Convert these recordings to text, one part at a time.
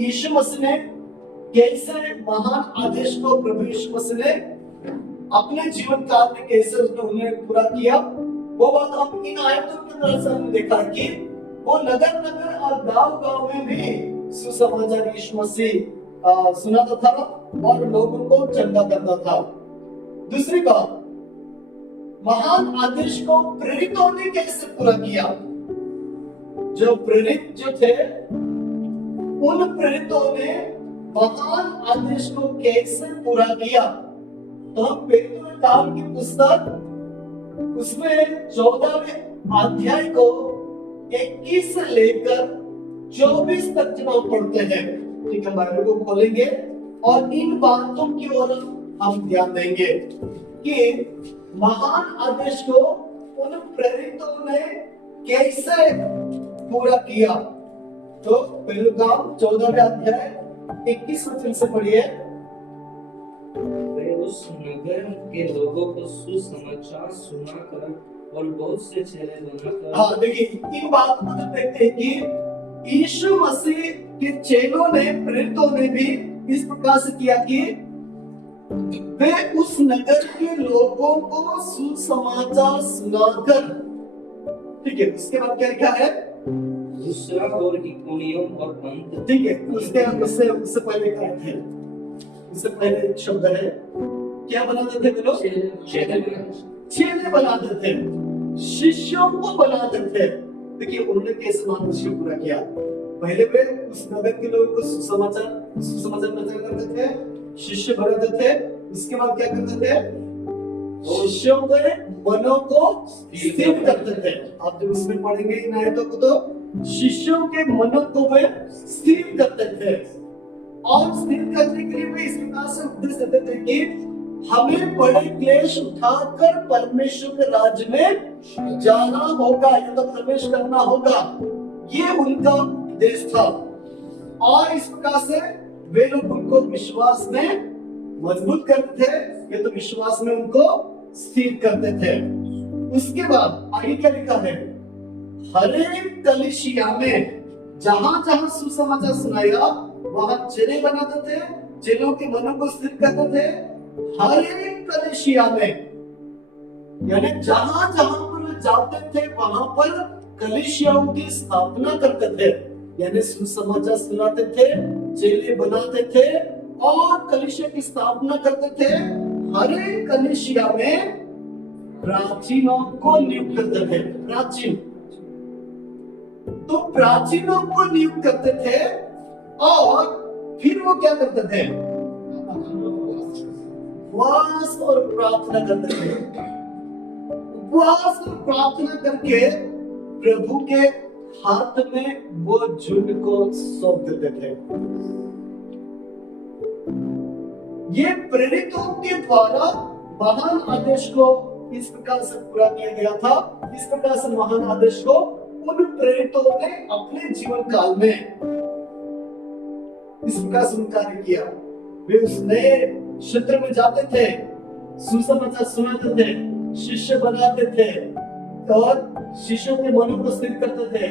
यीशु मसीह ने कैसे महान आदेश को प्रभु यीशु मसीह ने अपने जीवन काल में कैसे उसने उन्हें पूरा किया, वो बात हम इन आयतों के अंदर से हमने देखा कि वो नगर नगर और गांव गांव में भी सुसमाचार यीशु मसीह सुनाता था और लोगों को चंगा करता था। दूसरी बात, महान आदेश को प्रेरितों ने कैसे पूरा किया। जो प्रेरित जो थे, उन प्रेरितों ने महान आदेश को कैसे पूरा किया। तो हम प्रेरितों के काम की पुस्तक उसमें 14वें अध्याय को 21 से लेकर 24 तक जब हम पढ़ते हैं, ठीक है, बाइबल को खोलेंगे और इन बातों की ओर हम ध्यान देंगे कि महान आदेश को उन प्रेरितों ने कैसे पूरा किया। तो पहले काम 14वें अध्याय 21 वचन से पढ़िए। वे उस नगर के लोगों को सुसमाचार सुनाकर और बहुत से चेले बनाकर। हाँ, देखिए इन बातों को जब देखते हैं कि यीशु मसीह के चेलों ने, प्रेरितों ने भी इस प्रकार से किया कि वे उस नगर के लोगों को सुसमाचार सुनाकर, ठीक है, उसके बाद क्या लिखा है, दूसरा और इकोनियम और अंत, ठीक है, उससे पहले क्या है, उससे पहले शब्द है क्या बनाते थे वे लोग, चेले बनाते थे, शिष्यों को बनाते थे। देखिए उन्होंने कैसे महान पूरा किया। पहले वे उस नगर के लोगों को सुसमाचार प्रचार करते थे, शिष्य बनाते थे। उसके बाद क्या करते थे, शिष्यों के मनों को स्थिर करते थे। आप जब उसमें पढ़ेंगे इन आयतों को, तो शिष्यों के मनों को वे स्थिर करते थे और स्थिर करने के लिए वे इस प्रकार से उपदेश देते थे कि हमें बड़े क्लेश उठाकर परमेश्वर के राज्य में जाना होगा या तो प्रवेश करना होगा। ये उनका उद्देश्य था और इस प्रकार से वे लोग उनको विश्वास में मजबूत करते थे या तो विश्वास में उनको स्थिर करते थे। उसके बाद आगे क्या लिखा है, हर एक कलीसिया में जहां जहां सुसमाचार सुनाया वहां चेले बनाते थे, चेलों के मनों को स्थिर करते थे। हर एक कलीसिया में, यानी जहां जहां पर जाते थे वहां पर कलीसियाओं की स्थापना करते थे, यानी सुसमाचार सुनाते थे, चेले बनाते थे और कलीसिया की स्थापना करते थे। हर एक कलीसिया में प्राचीनों को नियुक्त करते थे। प्राचीन, तो प्राचीनों को नियुक्त करते थे और फिर वो क्या करते थे, उपवास और प्रार्थना करते थे। उपवास और प्रार्थना करके प्रभु के हाथ में वो झुंड को सौंप देते थे। ये प्रेरितों के द्वारा महान आदेश को इस प्रकार से पूरा किया गया था। इस प्रकार से महान आदेश को उन प्रेरितों ने अपने जीवन काल में इस प्रकार से कार्य किया। वे उस नए क्षेत्र में जाते थे, सुसमाचार सुनाते थे, शिष्य बनाते थे और शिष्यों के मनों को स्थिर करते थे,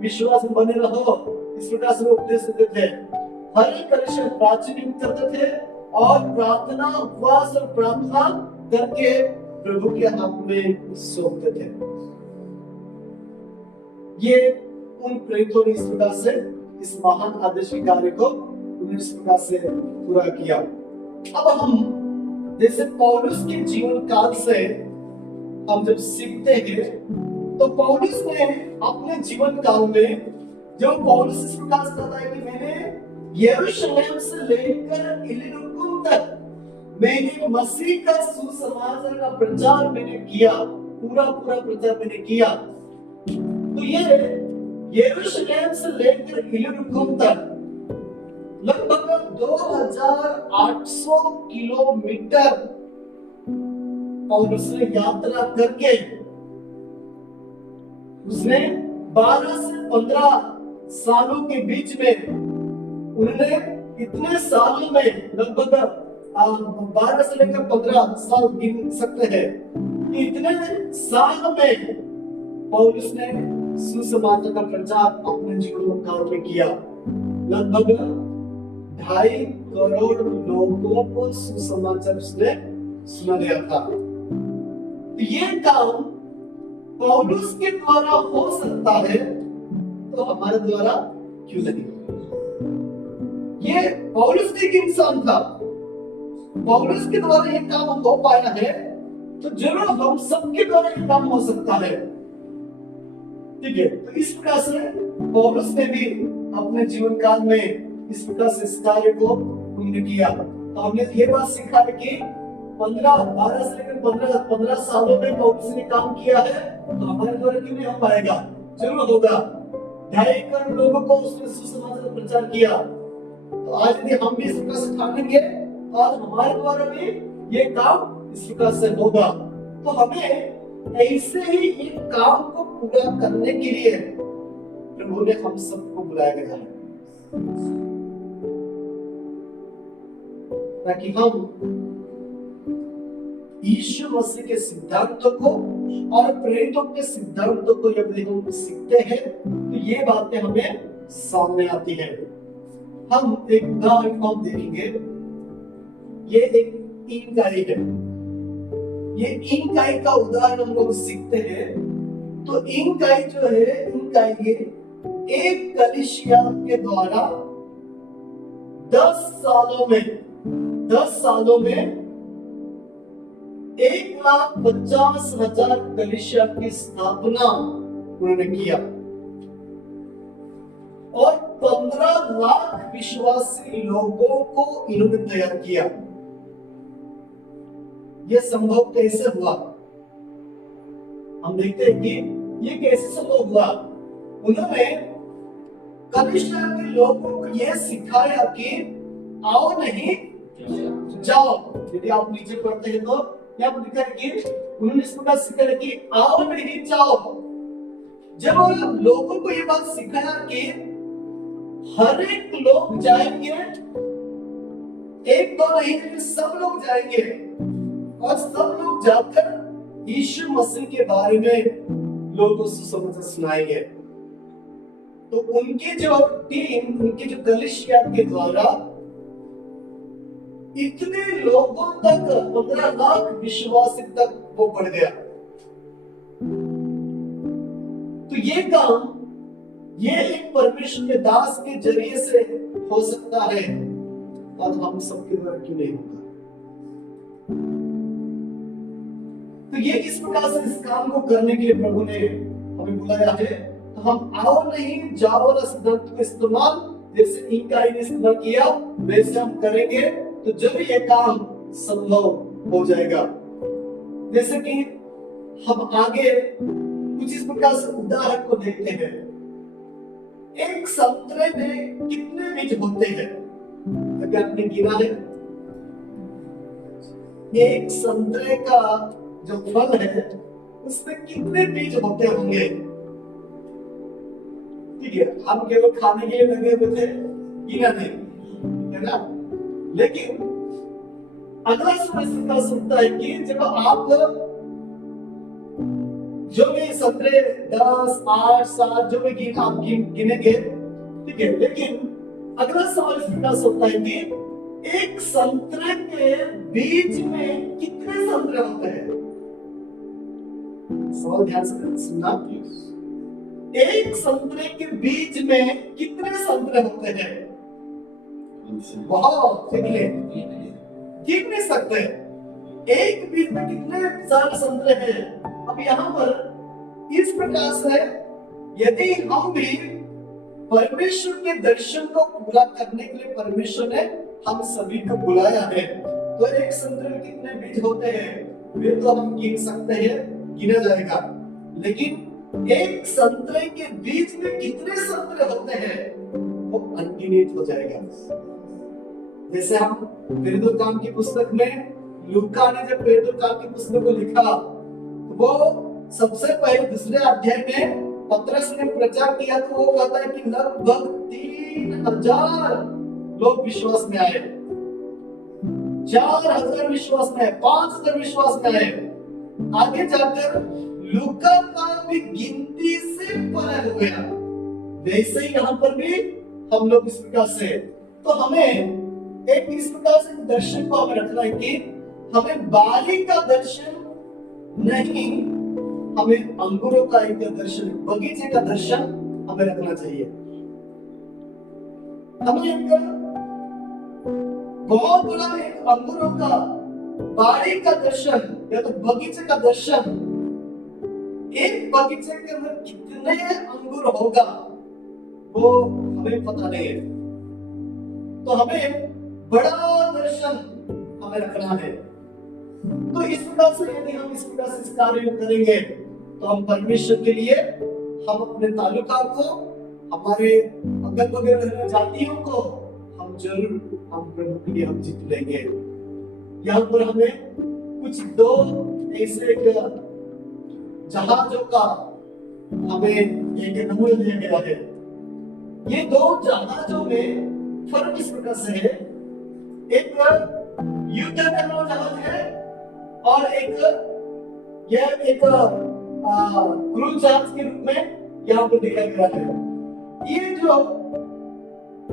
विश्वास में बने रहो, इस प्रकार से उपदेश देते थे। हर एक कलीसिया प्राचीन करते थे और प्रार्थना, उपवास और प्रार्थना करके प्रभु के हाथ में सौंपते थे। ये उन प्रेरितों ने इस प्रकार से इस महान आदेश के कार्य को उन्होंने इस प्रकार से पूरा किया। अब हम जैसे पौलुस के जीवन काल से हम जब सीखते हैं, तो पौलुस ने अपने जीवन काल में, जब पौलुस इस प्रकार से कहता है कि मैंने यरूशलेम से लेकर इल्लुरिकुम तक मैंने मसीह का सुसमाचार का प्रचार मैंने किया, पूरा प्रचार मैंने किया। तो ये यरूशलेम से लेकर इल्लुरिकुम तक लगभग 2800 किलोमीटर पौलुस ने यात्रा करके उसने 12 से 15 सालों के बीच में, उन्होंने इतने सालों में लगभग 12 से लेकर 15 साल गिन सकते हैं, इतने साल में पौलुस ने सुसमाचार का प्रचार अपने जीवन काल में किया। लगभग 2.5 करोड़ लोगों को सुसमाचार उसने सुना दिया था। तो ये काम पौलुस के द्वारा हो सकता है, तो हमारे द्वारा क्यों नहीं? ये पौलुस एक इंसान था, पौलुस के द्वारा ये काम हो पाया है, तो जरूर हम सबके द्वारा ये काम हो सकता है। ठीक है, तो इस प्रकार से पौलुस ने भी अपने जीवन काल में इस प्रकार से इस कार्य को उन्होंने किया। तो हमने ये बात सीखा है कि 12 से लेकर 15 सालों में पौलुस ने काम किया है, तो हमारे द्वारा क्यों नहीं हो पाएगा? जरूर होगा। 2.5 करोड़ लोगों को उसने सुसमाचार प्रचार किया, तो आज यदि हम भी इस प्रकार से ठानेंगे और हमारे द्वारा भी ये काम इस प्रकार से होगा, तो हमें ऐसे ही इन काम को पूरा करने के लिए प्रभु ने हम सबको बुलाया गया है, ताकि हम यीशु मसीह के सिद्धांतों को और प्रेरितों के सिद्धांतों को जब हम सीखते हैं, तो ये बातें हमें सामने आती हैं। हम एक उदाहरण हम देखेंगे। ये एक इकाई है, ये इकाई का उदाहरण हम लोग सीखते हैं। तो इकाई जो है, इकाई एक कलीसिया के द्वारा 10 सालों में 1,50,000 कलीसिया की स्थापना उन्होंने किया और 15 लाख विश्वासी लोगों को इन्होंने तैयार किया। यह संभव कैसे हुआ? हम देखते हैं कि ये कैसे संभव हुआ। उन्होंने कलीसिया के लोगों को यह सिखाया कि आओ नहीं जाओ। यदि आप नीचे पढ़ते हैं तो यहाँ पर लिखा है कि उन्होंने इस प्रकार सिखाया कि आओ नहीं जाओ। जब लोगों को ये बात सिखाया कि हर एक लोग जाएंगे, एक दो नहीं, सब लोग जाएंगे और सब लोग जाकर यीशु मसीह के बारे में लोगों को सुसमाचार सुनाएंगे। तो उनकी जो टीम, उनकी जो कलीसिया के द्वारा इतने लोगों तक, 15 लाख विश्वासी तक वो बढ़ गया। तो ये काम, ये एक परमेश्वर के दास के जरिए से हो सकता है, और हम सबके द्वारा क्यों नहीं होगा? तो ये इस प्रकार से इस काम को करने के लिए प्रभु ने हमें बुलाया है। तो हम आओ नहीं जाओ वाला सिद्धांत का इस्तेमाल जैसे इकाई ने इस्तेमाल किया, वैसे हम करेंगे तो जब ये काम संभव हो जाएगा। जैसे कि हम आगे कुछ इस प्रकार से उदाहरण को देखते हैं। एक संतरे में कितने बीज होते हैं? क्या आपने गिना है? एक संतरे का जो फल है उसमें कितने बीज होते होंगे? ठीक है, हम केवल खाने के लिए लगे हुए थे, गिना नहीं, है ना? लेकिन अगला समस्या का सकता है कि जब आप जो भी संतरे 10, 8, 7 जो भी आप गिनेंगे, ठीक है, लेकिन अगला सवाल इस प्रकार होता है कि एक संतरे के बीज में कितने संतरे होते हैं? सवाल ध्यान से सुनना प्लीज। एक संतरे के बीज में कितने संतरे होते हैं? बहुत, गिन नहीं सकते। एक बीज में कितने सारे संतरे हैं? अब यहाँ पर इस प्रकार से यदि हम भी परमेश्वर के दर्शन को पूरा करने के लिए परमेश्वर ने हम सभी को बुलाया है, तो एक संतरे में कितने बीज होते हैं वे तो हम गिन सकते हैं, गिना जाएगा। लेकिन एक संतरे के बीज में कितने संतरे होते हैं वो अनगिनत हो जाएगा। जैसे हम प्रेरितों काम की पुस्तक में लूका ने जब प्रेरितों काम की पुस्तक को लिखा, तो वो सबसे पहले दूसरे अध्याय में पतरस ने प्रचार किया, तो वो कहता है कि लगभग 3,000 लोग विश्वास में आए, 4,000 विश्वास में आए, 5,000 विश्वास में आए। आगे जाकर लूका का भी गिनती से परे हो गया। वैसे ही यहाँ पर भी हम लोग इस प्रकार से तो हमें एक इस प्रकार से दर्शन को हमें रखना है कि हमें बारी का दर्शन नहीं, हमें अंगूरों का एक दर्शन, बगीचे का दर्शन हमें रखना चाहिए। हमें एक बहुत बड़ा एक अंगूरों का बारी का दर्शन या तो बगीचे का दर्शन, एक बगीचे के अंदर कितने अंगूर होगा वो हमें पता नहीं है। तो हमें बड़ा दर्शन हमें रखना है। तो इस प्रकार से यदि हम इस प्रकार से इस कार्य को करेंगे तो हम परमेश्वर के लिए, हम अपने तालुका को, हमारे अगल बगल रहने जातियों को हम जरूर, हम प्रभु के लिए हम जीत लेंगे। यहाँ पर हमें कुछ दो ऐसे जहाजों का हमें एक नमूना दिया गया है। ये दो जहाजों में फर्क इस प्रकार से है, एक युद्ध करने वाला जहाज है और यह एक क्रूज जहाज के रूप में यहाँ पर दिखाई गया है। ये जो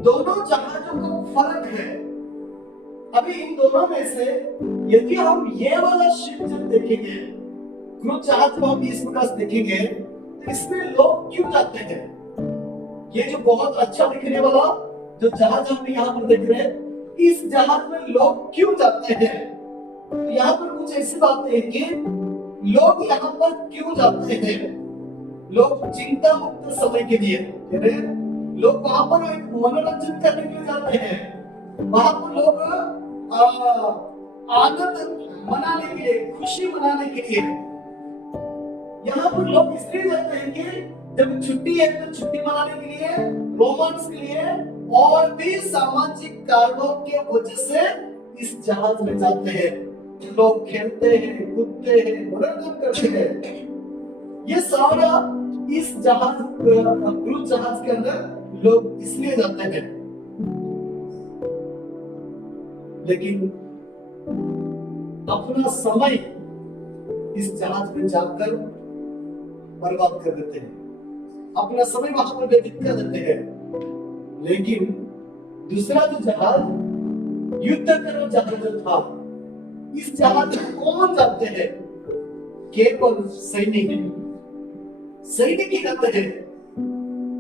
दोनों जहाजों का फर्क है, अभी इन दोनों में से यदि हम ये वाला शिप जब देखेंगे, क्रूज जहाज को हम इस प्रकार से देखेंगे, तो इसमें लोग क्यों जाते हैं? ये जो बहुत अच्छा दिखने वाला जो जहाज हम यहाँ पर देख रहे हैं, इस जहाज में लोग क्यों जाते हैं? तो यहाँ पर कुछ ऐसी बातें हैं कि लोग यहाँ पर क्यों जाते हैं? लोग चिंता मुक्त समय के लिए, लोग वहां पर एक मनोरंजन करने के लिए जाते हैं। वहां पर लोग आनंद मनाने के लिए, खुशी मनाने के लिए यहाँ पर लोग इसलिए जाते हैं कि जब छुट्टी है तो छुट्टी मनाने के लिए, रोमांस के लिए और भी सामाजिक कारणों के वजह से इस जहाज में जाते हैं। लोग खेलते हैं, कूदते हैं, मनोरंजन करते हैं। ये सारा इस जहाज, क्रूज जहाज के अंदर लोग इसलिए जाते हैं। लेकिन अपना समय इस जहाज में जाकर बर्बाद कर देते हैं, अपना समय वहां पर व्यतीत कर देते हैं। लेकिन दूसरा जो जहाज, युद्ध करने जहाज था, इस जहाज में कौन जाते हैं? केवल सैनिक, सैनिक ही जाते हैं।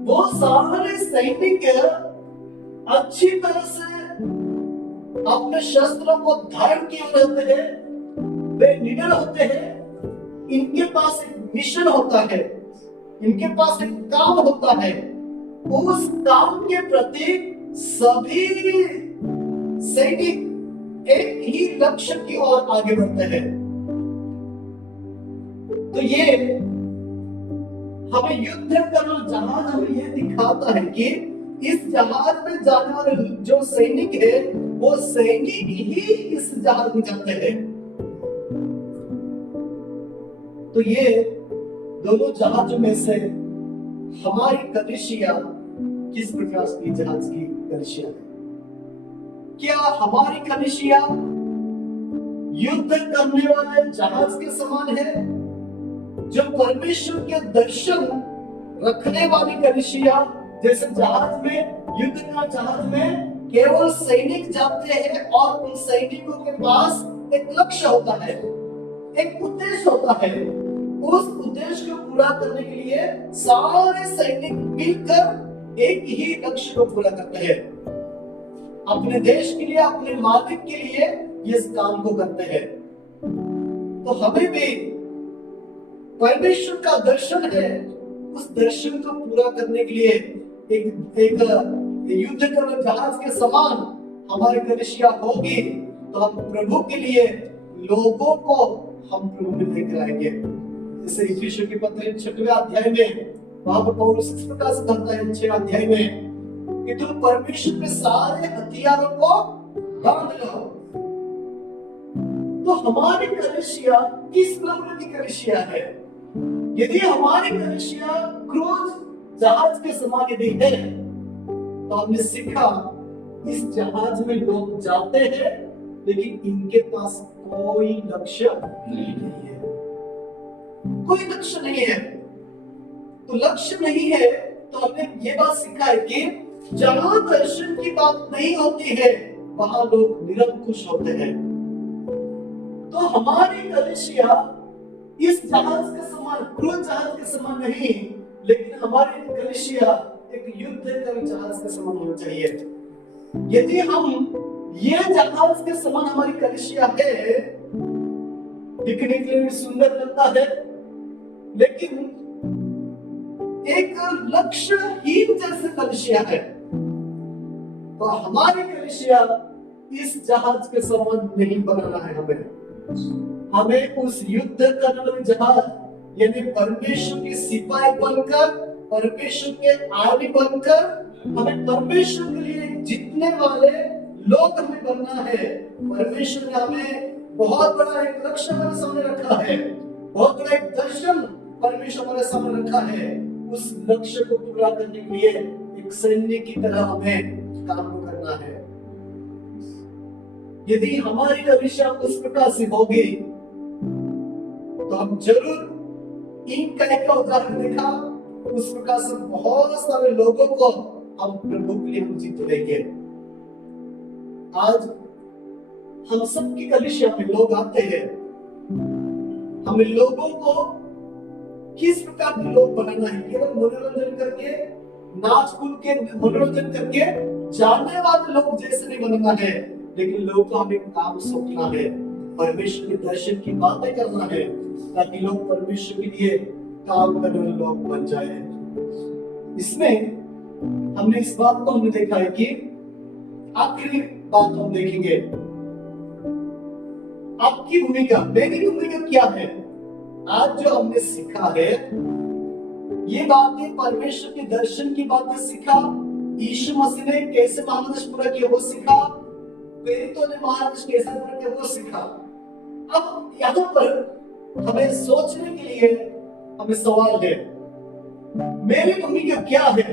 वो सारे सैनिक अच्छी तरह से अपने शस्त्रों को धारण किए रहते हैं, वे निडर होते हैं। इनके पास एक मिशन होता है, इनके पास एक काम होता है। उस काम के प्रति सभी सैनिक एक ही लक्ष्य की ओर आगे बढ़ते हैं। तो ये हमें युद्ध करना जहाज हमें ये दिखाता है कि इस जहाज में जाने वाले जो सैनिक है, वो सैनिक ही इस जहाज में जाते हैं। तो ये दोनों जहाजों में से हमारी कलीसिया किस प्रकार की जहाज की कलीसिया है? क्या हमारी कलीसिया युद्ध करने वाले जहाज के समान है, जो परमेश्वर के दर्शन रखने वाली कलीसिया? जैसे जहाज में, युद्ध का जहाज में केवल सैनिक जाते हैं और उन सैनिकों के पास एक लक्ष्य होता है, एक उद्देश्य होता है। उस उद्देश्य को पूरा करने के लिए सारे सैनिक मिलकर एक ही लक्ष्य को पूरा करते हैं, अपने देश के लिए, अपने मालिक के लिए इस काम को करते हैं। तो हमें भी परमेश्वर का दर्शन है, उस दर्शन को पूरा करने के लिए एक युद्ध करने जहाज के समान हमारी कलीसिया होगी, तो हम प्रभु के लिए लोगों को हम प्रभु में लेकर आएंगे। जैसे इफिसियों के पत्र 6वें अध्याय में वहां पर पौलुस इस प्रकार से कहता है 6वें अध्याय में कि तुम परमेश्वर के सारे हथियारों को बांध लो। तो हमारी कलीसिया किस प्रकार की कलीसिया है? यदि हमारी कलीसिया क्रूज जहाज के समान यदि है, तो हमने सीखा इस जहाज में लोग जाते हैं, लेकिन इनके पास कोई लक्ष्य नहीं है, कोई लक्ष्य नहीं है। तो लक्ष्य नहीं है, तो हमने ये बात सीखा है कि जहां दर्शन की बात नहीं होती है वहां लोग निरंकुश होते हैं। तो हमारी कलीसिया इस जहाज के समान, क्रूज जहाज के समान नहीं, लेकिन हमारी कलीसिया एक युद्ध का जहाज के समान होना चाहिए। यदि हम ये जहाज के समान हमारी कलीसिया है, दिखने के लिए सुंदर लगता है, लेकिन एक लक्ष्यहीन जैसे कलीसिया है, तो हमारी कलीसिया इस जहाज के समान नहीं बनाना है। हमें उस युद्ध करने वाले जहाज यानी परमेश्वर के सिपाही बनकर, परमेश्वर के आर्मी बनकर, हमें परमेश्वर के लिए जीतने वाले लोग हमें बनना है। परमेश्वर ने हमें बहुत बड़ा एक लक्ष्य हमारे सामने रखा है, बहुत बड़ा एक दर्शन परमेश्वर हमारे सामने रखा है। उस लक्ष्य को पूरा करने के लिए एक सैन्य की तरह हमें काम करना है। यदि हमारी कलीसिया उस प्रकार से होगी तो हम जरूर इनका एक उदाहरण देखा, उस प्रकार से बहुत सारे लोगों को हम प्रभु के लिए हम जीत लेंगे। आज हम सबकी कलीसिया में लोग आते हैं, हमें लोगों को किस प्रकार के लोग बनाना है? केवल मनोरंजन करके, नाच कूद के मनोरंजन करके जाने वाले लोग जैसे नहीं बनना है, लेकिन लोगों को हमें काम सौंपना है, परमेश्वर के दर्शन की बातें करना है, ताकि लोग परमेश्वर के लिए काम करने वाले लोग बन जाए। इसमें हमने इस बात को हमने देखा है कि आखिरी बात हम देखेंगे, आपकी भूमिका, मेरी भूमिका क्या है? आज जो हमने सीखा है, ये बातें परमेश्वर के दर्शन की बातें सीखा, यीशु मसीह ने कैसे मार्गदर्श पूरा किया वो सीखा, प्रेरितों ने मार्गदर्श कैसे पूरा किया वो सीखा। अब यहाँ पर हमें सोचने के लिए हमें सवाल है, मेरी भूमिका क्या है?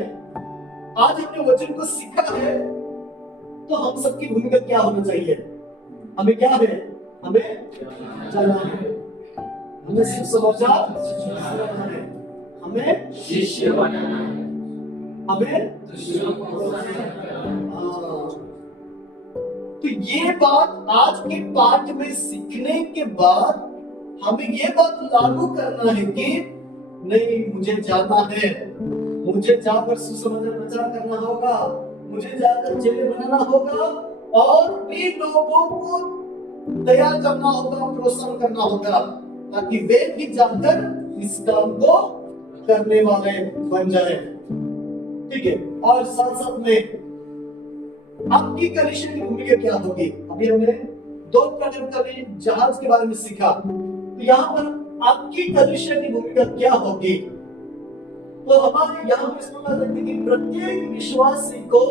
आज हमने वचन को सीखा है, तो हम सबकी भूमिका क्या होना चाहिए? हमें क्या है? हमें चलना है, हमें सुसमाचार सुनाना है, हमें शिष्य बनाना है, हमें दूसरों को तो ये बात आज के पाठ में सीखने के बाद हमें ये बात लागू करना है कि नहीं, मुझे जाना है, मुझे जाकर सुसमाचार प्रचार करना होगा, मुझे जाकर चेले बनाना होगा और भी लोगों को तैयार करना होगा, प्रोत्साहन करना होगा, ताकि वे भी जाकर इस काम को करने वाले बन जाए। ठीक है, और साथ साथ में आपकी कलीसिया की भूमिका क्या होगी? अभी हमने दो प्रकार का जहाज के बारे में सीखा, तो यहाँ पर आपकी कलीसिया की भूमिका क्या होगी? तो हमारे यहाँ पर इसको कहते हैं कि प्रत्येक विश्वासी को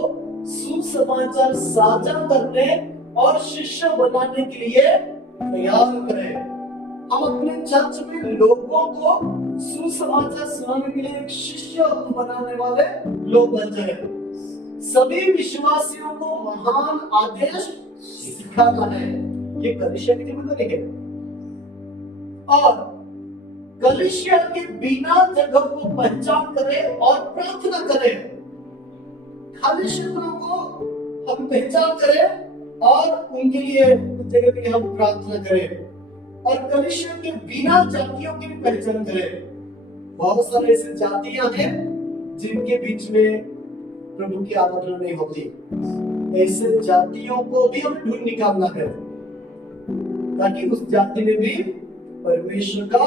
सुसमाचार साझा करने और शिष्य बनाने के लिए तैयार करें। हम अपने चर्च में लोगों को सुसमाचार सुनाने के लिए एक शिष्य बनाने वाले लोग बन जाए। सभी विश्वासियों को महान आदेश सिखाना है, ये कलीसिया की जिम्मेदारी है। और कलीसिया के बिना जगह को पहचान करें और प्रार्थना करें। खाली क्षेत्रों को हम पहचान करें और उनके लिए जगह के लिए हम प्रार्थना करें, और कलीसिया के बिना जातियों की भी पहचान करें। बहुत सारे ऐसे जातियां हैं जिनके बीच में प्रभु की आराधना नहीं होती, ऐसे जातियों को भी हमें ढूंढ निकालना है, ताकि उस जाति में भी परमेश्वर का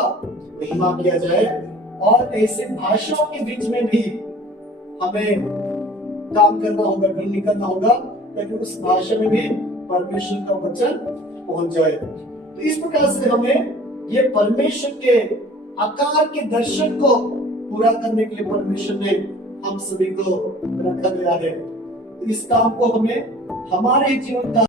महिमा किया जाए। और ऐसे भाषाओं के बीच में भी हमें काम करना होगा, ढूंढ निकालना होगा, ताकि उस भाषा में भी परमेश्वर का वचन पहुंच जाए। तो इस प्रकार से हमें ये परमेश्वर के आकार के दर्शन को पूरा करने के लिए परमेश्वर ने हम सभी को रखा गया है। तो इस काम को हमें हमारे जीवन का